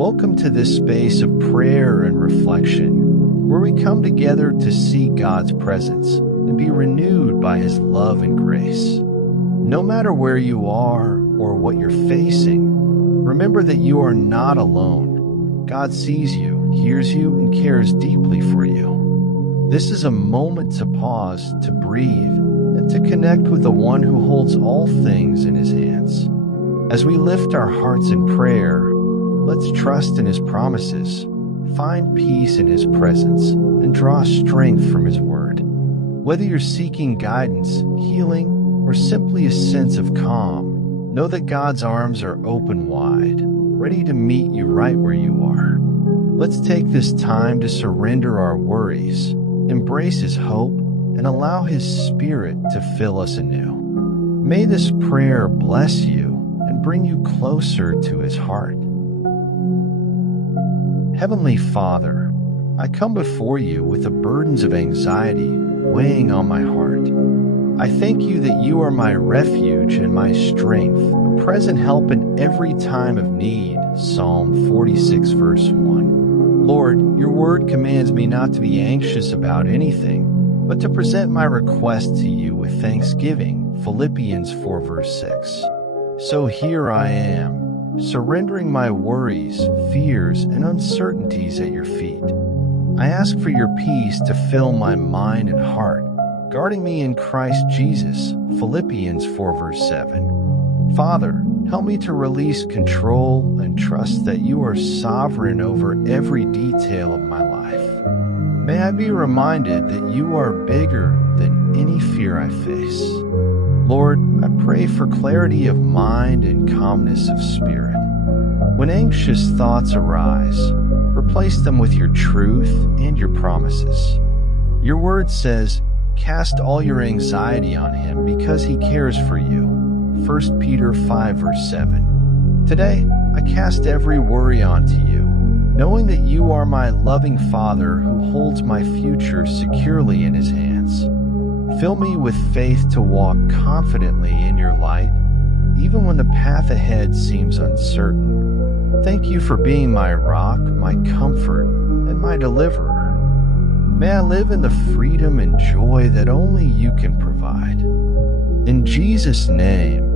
Welcome to this space of prayer and reflection, where we come together to seek God's presence and be renewed by His love and grace. No matter where you are or what you're facing, remember that you are not alone. God sees you, hears you, and cares deeply for you. This is a moment to pause, to breathe, and to connect with the one who holds all things in His hands. As we lift our hearts in prayer, let's trust in His promises, find peace in His presence, and draw strength from His word. Whether you're seeking guidance, healing, or simply a sense of calm, know that God's arms are open wide, ready to meet you right where you are. Let's take this time to surrender our worries, embrace His hope, and allow His Spirit to fill us anew. May this prayer bless you and bring you closer to His heart. Heavenly Father, I come before you with the burdens of anxiety weighing on my heart. I thank you that you are my refuge and my strength, a present help in every time of need. Psalm 46 verse 1. Lord, your word commands me not to be anxious about anything, but to present my request to you with thanksgiving. Philippians 4 verse 6. So here I am, surrendering my worries, fears, and uncertainties at your feet. I ask for your peace to fill my mind and heart, guarding me in Christ Jesus. Philippians 4 verse 7. Father, help me to release control and trust that you are sovereign over every detail of my life. May I be reminded that you are bigger than any fear I face. Lord, I pray for clarity of mind and calmness of spirit. When anxious thoughts arise, replace them with your truth and your promises. Your word says, cast all your anxiety on Him because He cares for you. 1 Peter 5 verse 7. Today, I cast every worry onto you, knowing that you are my loving Father who holds my future securely in His hands. Fill me with faith to walk confidently in your light, even when the path ahead seems uncertain. Thank you for being my rock, my comfort, and my deliverer. May I live in the freedom and joy that only you can provide. In Jesus' name,